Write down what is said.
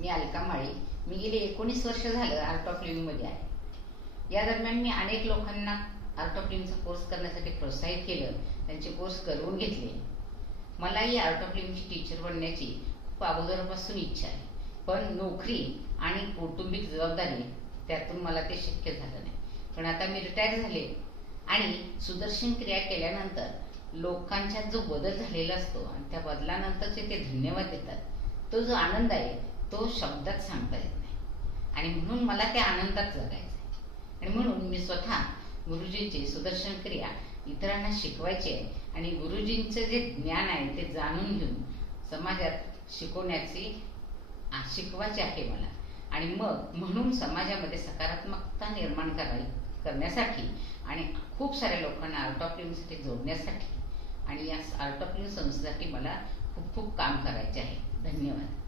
मी अलका माळी. मी गेली 19 वर्ष झालं आर्ट ऑफ लिव्हिंगमध्ये आहे. या दरम्यान मी अनेक लोकांना आर्ट ऑफ लिव्हिंगचा कोर्स करण्यासाठी प्रोत्साहित केलं, त्यांचे कोर्स करवून घेतले. मलाही आर्ट ऑफ लिव्हिंगची टीचर बनण्याची खूप अगोदरपासून इच्छा आहे, पण नोकरी आणि कौटुंबिक जबाबदारी त्यातून मला ते शक्य झालं नाही. पण आता मी रिटायर झाले आणि सुदर्शन क्रिया केल्यानंतर लोकांच्यात जो बदल झालेला असतो आणि त्या बदलानंतरचे ते धन्यवाद देतात, तो जो आनंद आहे तो शब्दात सांगता येत नाही. आणि म्हणून मला त्या आनंदात जगायचं आहे. आणि म्हणून मी स्वतः गुरुजींची सुदर्शन क्रिया इतरांना शिकवायची आहे आणि गुरुजींचं जे ज्ञान आहे ते जाणून घेऊन समाजात शिकवायचे आहे मला. आणि मग म्हणून समाजामध्ये सकारात्मकता निर्माण करण्यासाठी आणि खूप साऱ्या लोकांना आर्ट ऑफ लिव्हिंगसाठी जोडण्यासाठी आणि या आर्ट ऑफ लिव्हिंग संस्थेसाठी मला खूप खूप काम करायचे आहे. धन्यवाद.